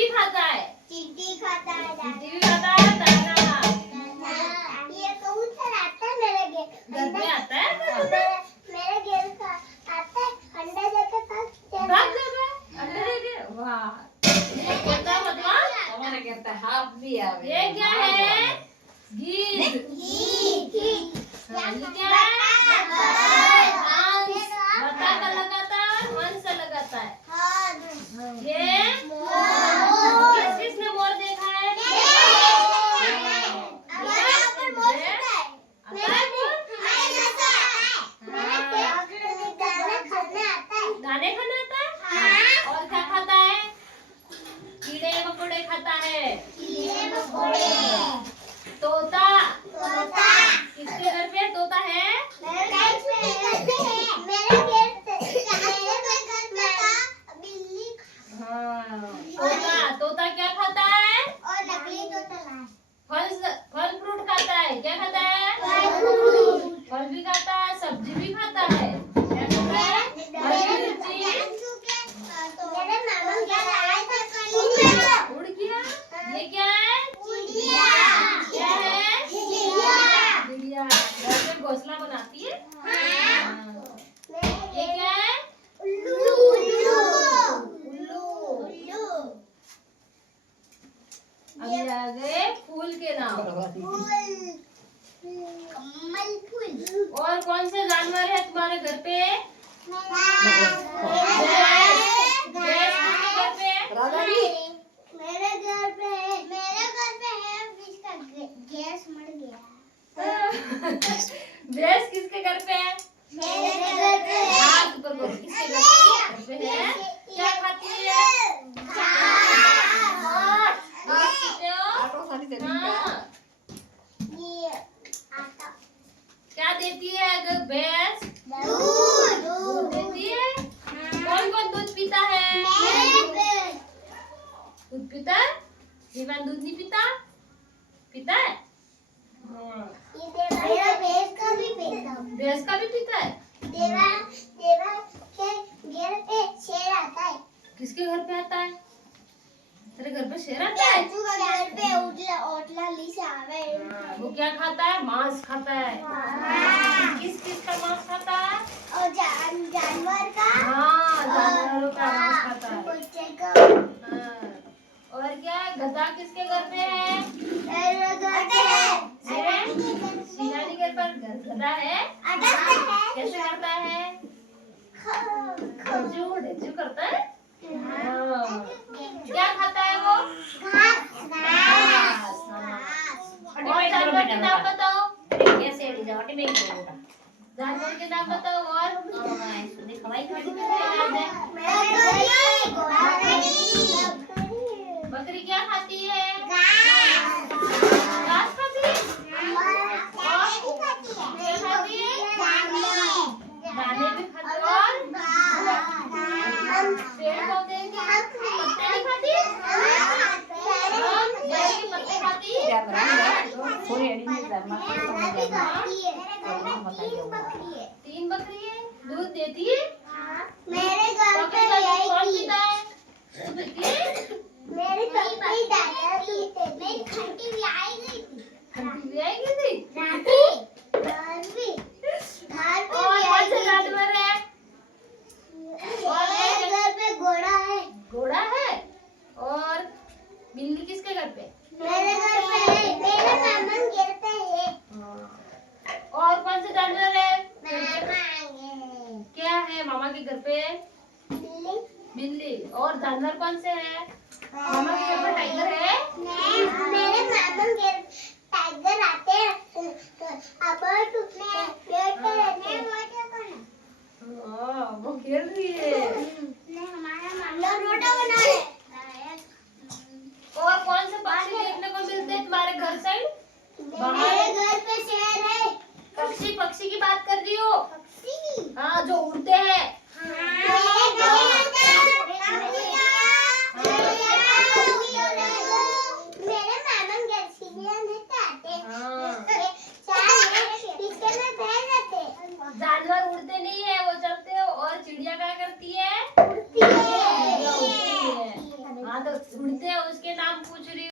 भी खाता है, चींटी खाता है, चींटी भी खाता है, दाना। ये कबूतर आता है मेरे घर पे आता है, मेरे घर का आता है, अंडा देके भाग जाता है, अंडे देके। वाह, ये कहता है मतलब हमारे कहता है हाफ भी आवे। ये क्या है? गीद। ये क्या है? हंस। बता का लगाता है, हंस से लगाता है। ये किसने मोर देखा है? दाने खाना आता है? और क्या खाता है? कीड़े मकोड़े खाता है। तोता। किसके घर पे तोता है? हाँ, तोता क्या खाता है? फल फ्रूट खाता है। क्या खाता है? फल भी खाता है, सब्जी भी खाता है। क्या खाता है? हरी मिर्ची। उड़ गया। ये क्या है? क्या है? चिड़िया। घर पे घोंसला बनाती है। ये क्या है? उल्लू। अभी आ गए फूल के नाम। कमल फूल। और कौन से जानवर है तुम्हारे घर पे? भैंस किसके घर पे है? मेरे घर पे है जिसका गैस मर गया। भैंस किसके घर पे है? मेरे घर पे है। हाथ ऊपर करो, किसके घर पे है? क्या खाती है? घास खाते हो? हाँ। ये आटा क्या देती है अगर भैंस? दूध देती है। कौन कौन दूध पीता है? दूध पीता है? जीवन दूध नहीं पीता? पीता है? भैंस का भी पीता हूँ। भैंस का भी पीता है? देवा के घर पे शेर आता है। किसके घर पे आता है? तेरे घर पे शेर आता है? चाचू का घर पे ओटला ली से आवे। वो क्या खाता है? मांस खाता है। किस किस का मांस खाता है? और जानवर का। हाँ, जानवरों का मांस खाता है। कुत्ते का। हाँ। और क्या गधा किसके घर पे है? मेरे घर पे है। शीनानी के पर गधा है? कैसे करता है? ढेचू करता है? हाँ। क्या खाता है वो? घास। और जानवर के नाम बताओ। जानवर के नाम बताओ। और बकरी क्या खाती है? घास खाती है? क्या खाती है? दाने भी खाती है। और पेड़ पौधे के पत्ते नहीं खाती? पेड़ के पत्ते खाती है? तीन बकरी है। दूध देती है? मेरे घर पे कौन पीता है? तू पीती है? मेरे पप्पी दादा पीते थे। मेरी खंटी भी आई गई थी। खंटी भी आएगी थी? दादी भी और कौन से जानवर है? मेरे घर पे घोड़ा है। घोड़ा है। और बिल्ली किसके घर पे? मेरे घर पे है। मेरे मामा के घर पे है। और कौन से जानवर है? मामा क्या है मामा के घर पे? बिल्ली। बिल्ली। और जानवर कौन से है? मामा के घर पे टाइगर है? मेरे मामा के टाइगर आते हैं। अब पेड़ पे रहते हैं। वो खेल रही है। हमारा मामा रोटा बना रहे। और कौन से पक्षी देखने को मिलते हैं तुम्हारे घर साइड? मेरे घर पे शेर है। पक्षी की बात कर रही हो? पक्षी। हाँ, जो उड़ते हैं। मेरे घर पे उड़ते हैं उसके नाम पूछ रही